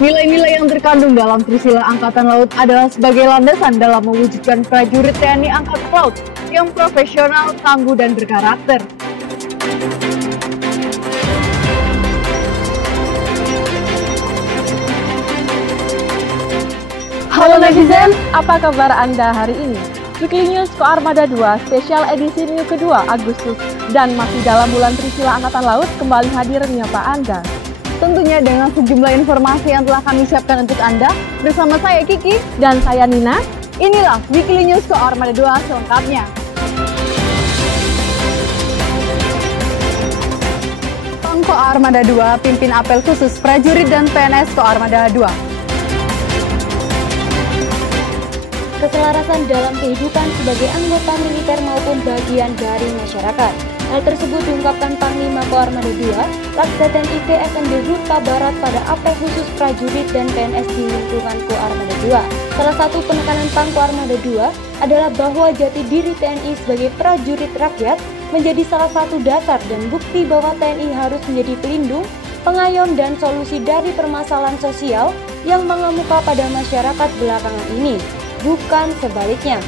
Nilai-nilai yang terkandung dalam Trisila Angkatan Laut adalah sebagai landasan dalam mewujudkan prajurit TNI Angkatan Laut yang profesional, tangguh, dan berkarakter. Halo netizen, apa kabar Anda hari ini? Weekly News Koarmada 2 spesial edisi Minggu kedua Agustus dan masih dalam bulan Trisila Angkatan Laut kembali hadir menyapa Anda. Tentunya dengan sejumlah informasi yang telah kami siapkan untuk Anda, bersama saya Kiki dan saya Nina. Inilah Weekly News Koarmada 2 selengkapnya. Koarmada 2 pimpin apel khusus prajurit dan PNS Koarmada 2. Keselarasan dalam kehidupan sebagai anggota militer maupun bagian dari masyarakat. Hal tersebut diungkapkan Panglima Koarmada 2, Laksa TNI TSNB Huta Barat pada apel khusus prajurit dan PNS di lingkungan Koarmada 2. Salah satu penekanan Pang Koarmada 2 adalah bahwa jati diri TNI sebagai prajurit rakyat menjadi salah satu dasar dan bukti bahwa TNI harus menjadi pelindung, pengayom, dan solusi dari permasalahan sosial yang mengemuka pada masyarakat belakangan ini, bukan sebaliknya.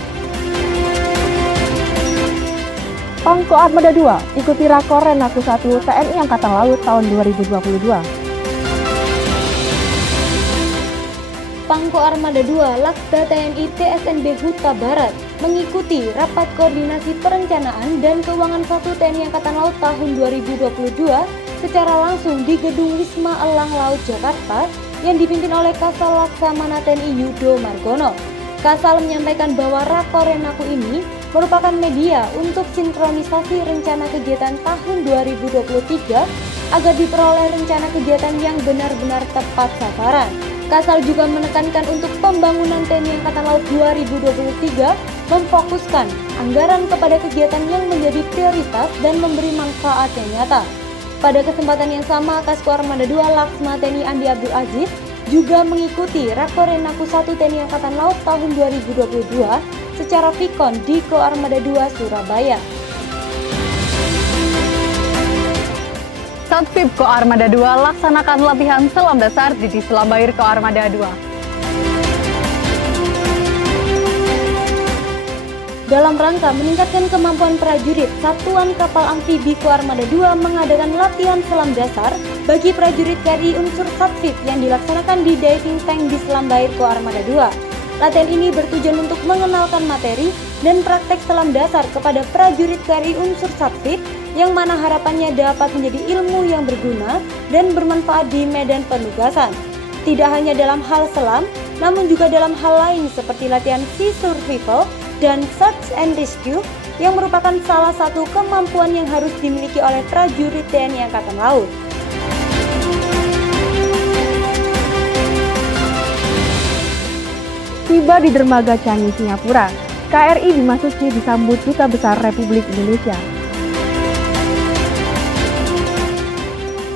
Pang Koarmada 2 ikuti Rakor Renaku 1 TNI Angkatan Laut tahun 2022. Pang Koarmada 2 Laksa TNI TSNB Huta Barat mengikuti Rapat Koordinasi Perencanaan dan Keuangan 1 TNI Angkatan Laut tahun 2022 secara langsung di Gedung Wisma Elang Laut Jakarta yang dipimpin oleh Kasal Laksamana TNI Yudo Margono. Kasal menyampaikan bahwa Rakor Renaku ini merupakan media untuk sinkronisasi rencana kegiatan tahun 2023 agar diperoleh rencana kegiatan yang benar-benar tepat sasaran. Kasal juga menekankan untuk pembangunan TNI Angkatan Laut 2023 memfokuskan anggaran kepada kegiatan yang menjadi prioritas dan memberi manfaat yang nyata. Pada kesempatan yang sama, Koarmada 2 Laksma TNI Andi Abdul Aziz juga mengikuti Rakor Renaku 1 TNI Angkatan Laut tahun 2022 secara Vikon di Koarmada 2 Surabaya. Satpip Koarmada 2 laksanakan latihan selam dasar di Selambair Koarmada 2. Dalam rangka meningkatkan kemampuan prajurit, Satuan Kapal Amfibi Koarmada 2 mengadakan latihan selam dasar bagi prajurit KRI unsur Satpip yang dilaksanakan di diving tank di Selambair Koarmada 2. Latihan ini bertujuan untuk mengenalkan materi dan praktek selam dasar kepada prajurit KRI unsur Satpip yang mana harapannya dapat menjadi ilmu yang berguna dan bermanfaat di medan penugasan. Tidak hanya dalam hal selam, namun juga dalam hal lain seperti latihan sea survival dan search and rescue yang merupakan salah satu kemampuan yang harus dimiliki oleh prajurit TNI Angkatan Laut. Tiba di dermaga Changi, Singapura, KRI Bima Suci disambut Duta Besar Republik Indonesia.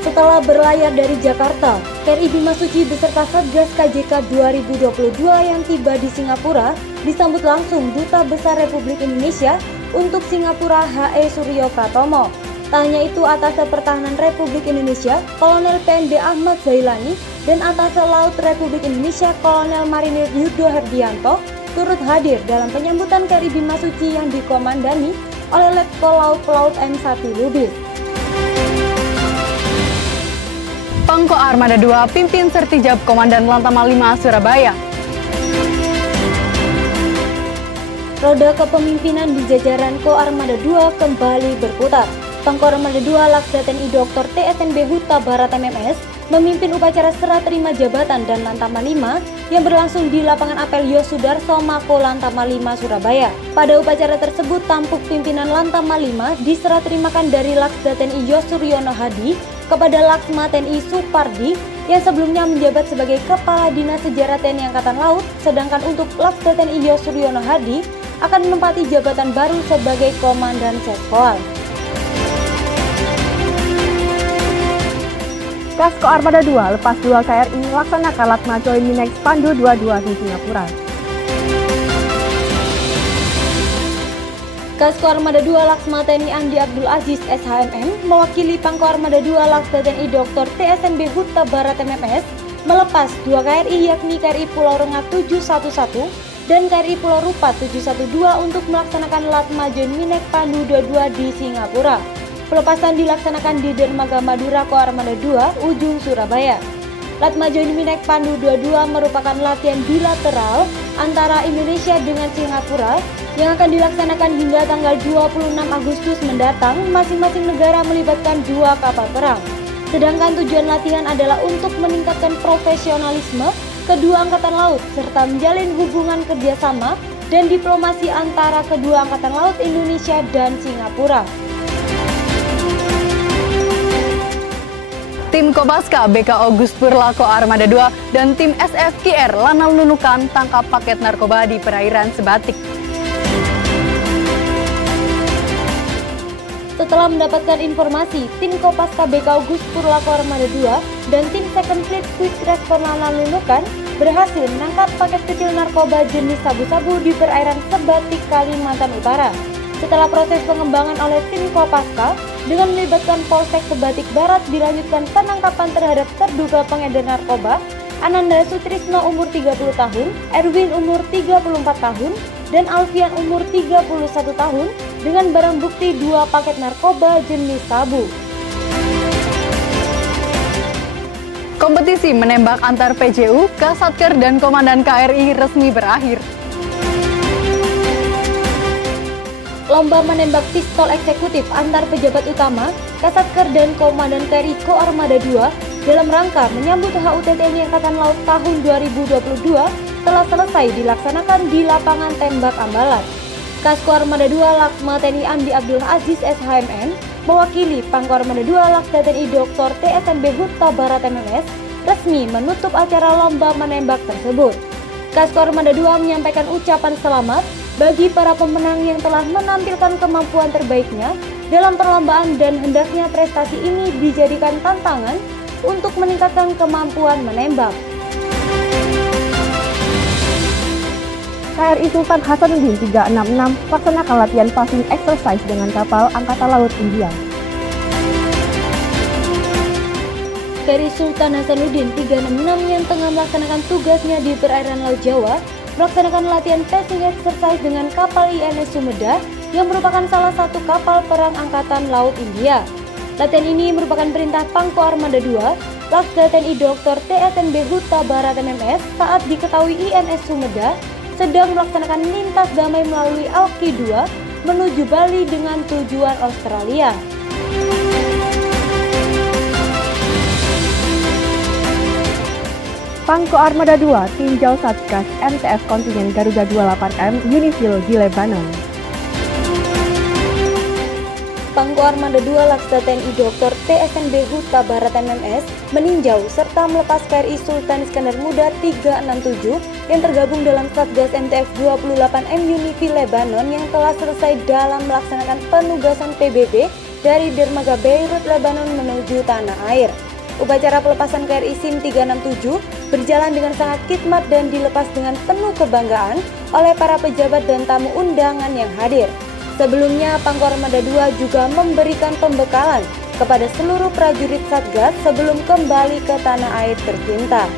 Setelah berlayar dari Jakarta, KRI Bima Suci beserta Satgas KJK 2022 yang tiba di Singapura disambut langsung Duta Besar Republik Indonesia untuk Singapura HE Suryo Pratomo. Tak hanya itu, Atase Pertahanan Republik Indonesia Kolonel PND Ahmad Zailani dan Atase Laut Republik Indonesia Kolonel Marinir Yudo Herdianto turut hadir dalam penyambutan KRI Bima Suci yang dikomandani oleh Letkol Laut Pelaut M1 Lubis. Pang Koarmada 2 pimpin Sertijab Komandan Lantamal 5 Surabaya. Roda kepemimpinan di jajaran Koarmada 2 kembali berputar. Pang Koarmada 2 Laksa TNI Dr. TSNB Huta Barat MMS memimpin upacara serah terima jabatan dan Lantamal 5 yang berlangsung di lapangan apel Yosudarso Mako Lantamal 5 Surabaya. Pada upacara tersebut, tampuk pimpinan Lantamal 5 diserah terimakan dari Laksa TNI Yosuryono Hadi kepada Laksma TNI Supardi yang sebelumnya menjabat sebagai Kepala Dinas Sejarah TNI Angkatan Laut, sedangkan untuk Laksa TNI Yosuryono Hadi akan menempati jabatan baru sebagai Komandan Seskoal. Kas Koarmada 2 lepas 2 KRI laksanakan Latma Join Minex Pandu 22 di Singapura. Kas Koarmada 2 Laksma TNI Andi Abdul Aziz SHMM mewakili Pang Koarmada 2 Laksa TNI Dr. TSNB Huta Barat MMS melepas 2 KRI yakni KRI Pulau Rengat 711 dan KRI Pulau Rupat 712 untuk melaksanakan Latma Joint Minek Pandu 22 di Singapura. Pelepasan dilaksanakan di Dermaga Madura Koarmada 2, Ujung Surabaya. Latma Joint Minek Pandu 22 merupakan latihan bilateral antara Indonesia dengan Singapura yang akan dilaksanakan hingga tanggal 26 Agustus mendatang. Masing-masing negara melibatkan 2 kapal perang. Sedangkan tujuan latihan adalah untuk meningkatkan profesionalisme kedua angkatan laut serta menjalin hubungan kerjasama dan diplomasi antara kedua angkatan laut Indonesia dan Singapura. Tim Kopaska BKO Guspurla Koarmada 2 dan tim SFKR Lanal Nunukan tangkap paket narkoba di perairan Sebatik. Setelah mendapatkan informasi, tim Kopaska BKO Guspurla Koarmada 2 dan tim Second Fleet Quick Response Lanal Nunukan berhasil menangkap paket kecil narkoba jenis sabu-sabu di perairan Sebatik, Kalimantan Utara. Setelah proses pengembangan oleh tim Kopaska dengan melibatkan Polsek Sebatik Barat, dilanjutkan penangkapan terhadap terduga pengedar narkoba Ananda Sutrisno umur 30 tahun, Erwin umur 34 tahun, dan Alfian umur 31 tahun dengan barang bukti 2 paket narkoba jenis sabu. Kompetisi menembak antar PJU, Kasatker dan Komandan KRI resmi berakhir. Lomba menembak pistol eksekutif antar pejabat utama, Kasatker dan Komandan KRI Koarmada 2 dalam rangka menyambut HUT TNI Angkatan Laut tahun 2022 telah selesai dilaksanakan di lapangan tembak Ambalat. Kasko Armada 2 Laksma TNI Andi Abdul Aziz SHMM mewakili Pangko Armada 2 Laksda TNI Dr. TSNB Huta Barat MMS resmi menutup acara lomba menembak tersebut. Kasko Armada 2 menyampaikan ucapan selamat bagi para pemenang yang telah menampilkan kemampuan terbaiknya dalam perlombaan dan hendaknya prestasi ini dijadikan tantangan untuk meningkatkan kemampuan menembak. KRI Sultan Hasanuddin 366 laksanakan latihan passing exercise dengan kapal Angkatan Laut India. KRI Sultan Hasanuddin 366 yang tengah melaksanakan tugasnya di perairan Laut Jawa melaksanakan latihan passing exercise dengan kapal INS Sumedha yang merupakan salah satu kapal perang Angkatan Laut India. Latihan ini merupakan perintah Pangko Armada 2, Laksda TNI Dr. TSNB Huta Barat MMS saat diketahui INS Sumedha sedang melaksanakan lintas damai melalui Alki 2 menuju Bali dengan tujuan Australia. Pangko Armada 2 tinjau Satgas MTF kontingen Garuda 28M Unifil di Lebanon. Pangko Armada 2 Laksda TNI Dr. TSNB Huta Barat MMS meninjau serta melepas KRI Sultan Iskandar Muda 367 yang tergabung dalam Satgas MTF 28M Unifil Lebanon yang telah selesai dalam melaksanakan penugasan PBB dari Dermaga Beirut, Lebanon menuju tanah air. Upacara pelepasan KRI SIM 367 berjalan dengan sangat khidmat dan dilepas dengan penuh kebanggaan oleh para pejabat dan tamu undangan yang hadir. Sebelumnya, Pangko Armada 2 juga memberikan pembekalan kepada seluruh prajurit Satgas sebelum kembali ke tanah air tercinta.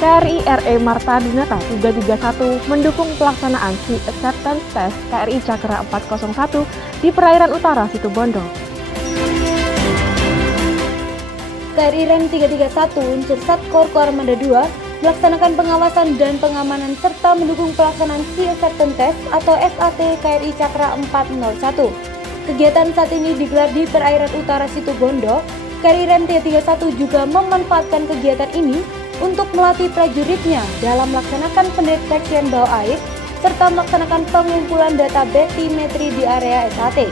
KRI RE Marta Dinata 331 mendukung pelaksanaan Sea Acceptance Test KRI Cakra 401 di perairan utara Situbondo. KRI Rem 331 unsur Satkor Koarmada 2 melaksanakan pengawasan dan pengamanan serta mendukung pelaksanaan Sea Acceptance Test atau SAT KRI Cakra 401. Kegiatan saat ini digelar di perairan utara Situbondo. KRI Rem 331 juga memanfaatkan kegiatan ini untuk melatih prajuritnya dalam melaksanakan pendeteksian bawah air serta melaksanakan pengumpulan data batimetri di area SAT.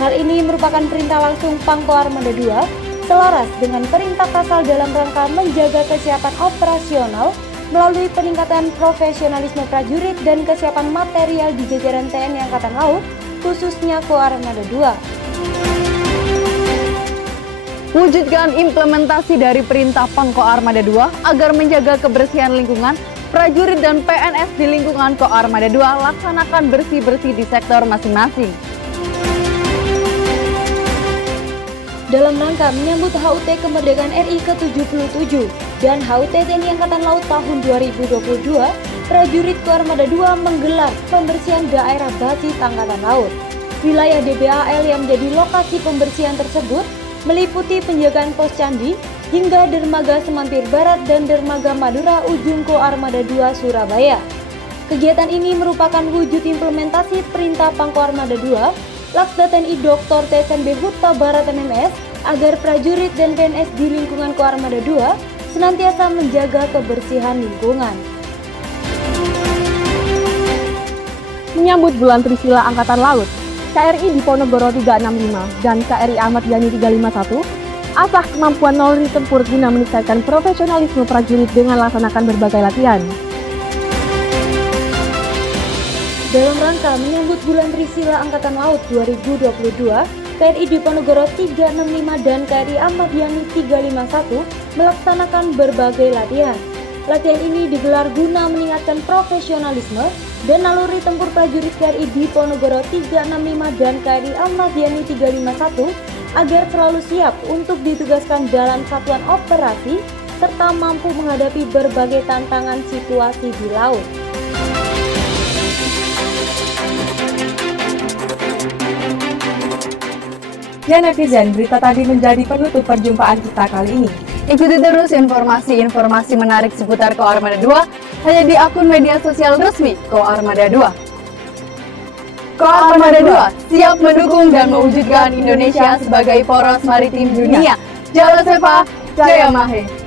Hal ini merupakan perintah langsung Pangko Armada 2 selaras dengan perintah Kasal dalam rangka menjaga kesiapan operasional melalui peningkatan profesionalisme prajurit dan kesiapan material di jajaran TNI Angkatan Laut, khususnya Koarmada 2. Wujudkan implementasi dari perintah Pangko Armada 2 agar menjaga kebersihan lingkungan, prajurit dan PNS di lingkungan Koarmada 2 laksanakan bersih-bersih di sektor masing-masing. dalam rangka menyambut HUT Kemerdekaan RI ke-77 dan HUT TNI Angkatan Laut tahun 2022, prajurit Koarmada 2 menggelar pembersihan daerah basis Angkatan Laut. Wilayah DBAL yang menjadi lokasi pembersihan tersebut meliputi penjagaan pos Candi hingga dermaga Semampir Barat dan dermaga Madura ujung Koarmada 2 Surabaya. Kegiatan ini merupakan wujud implementasi perintah Pangkoarmada 2 Lakda TNI Dr. TSNB Huta Barat MMS agar prajurit dan PNS di lingkungan Koarmada 2 senantiasa menjaga kebersihan lingkungan. Menyambut Bulan Trisila Angkatan Laut, KRI Diponegoro 365 dan KRI Ahmad Yani 351 asah kemampuan naluri tempur guna meningkatkan profesionalisme prajurit dengan melaksanakan berbagai latihan. Dalam rangka menyambut Bulan Trisila Angkatan Laut 2022, KRI Diponegoro 365 dan KRI Ahmad Yani 351 melaksanakan berbagai latihan. Latihan ini digelar guna meningkatkan profesionalisme dan naluri tempur prajurit KRI Diponegoro 365 dan KRI Ahmad Yani 351 agar selalu siap untuk ditugaskan dalam satuan operasi serta mampu menghadapi berbagai tantangan situasi di laut. Ya netizen, berita tadi menjadi penutup perjumpaan kita kali ini. Ikuti terus informasi-informasi menarik seputar Koarmada 2 hanya di akun media sosial resmi Koarmada 2. Koarmada 2 siap mendukung dan mewujudkan Indonesia sebagai poros maritim dunia. Jaya Seva, Jaya Mahe.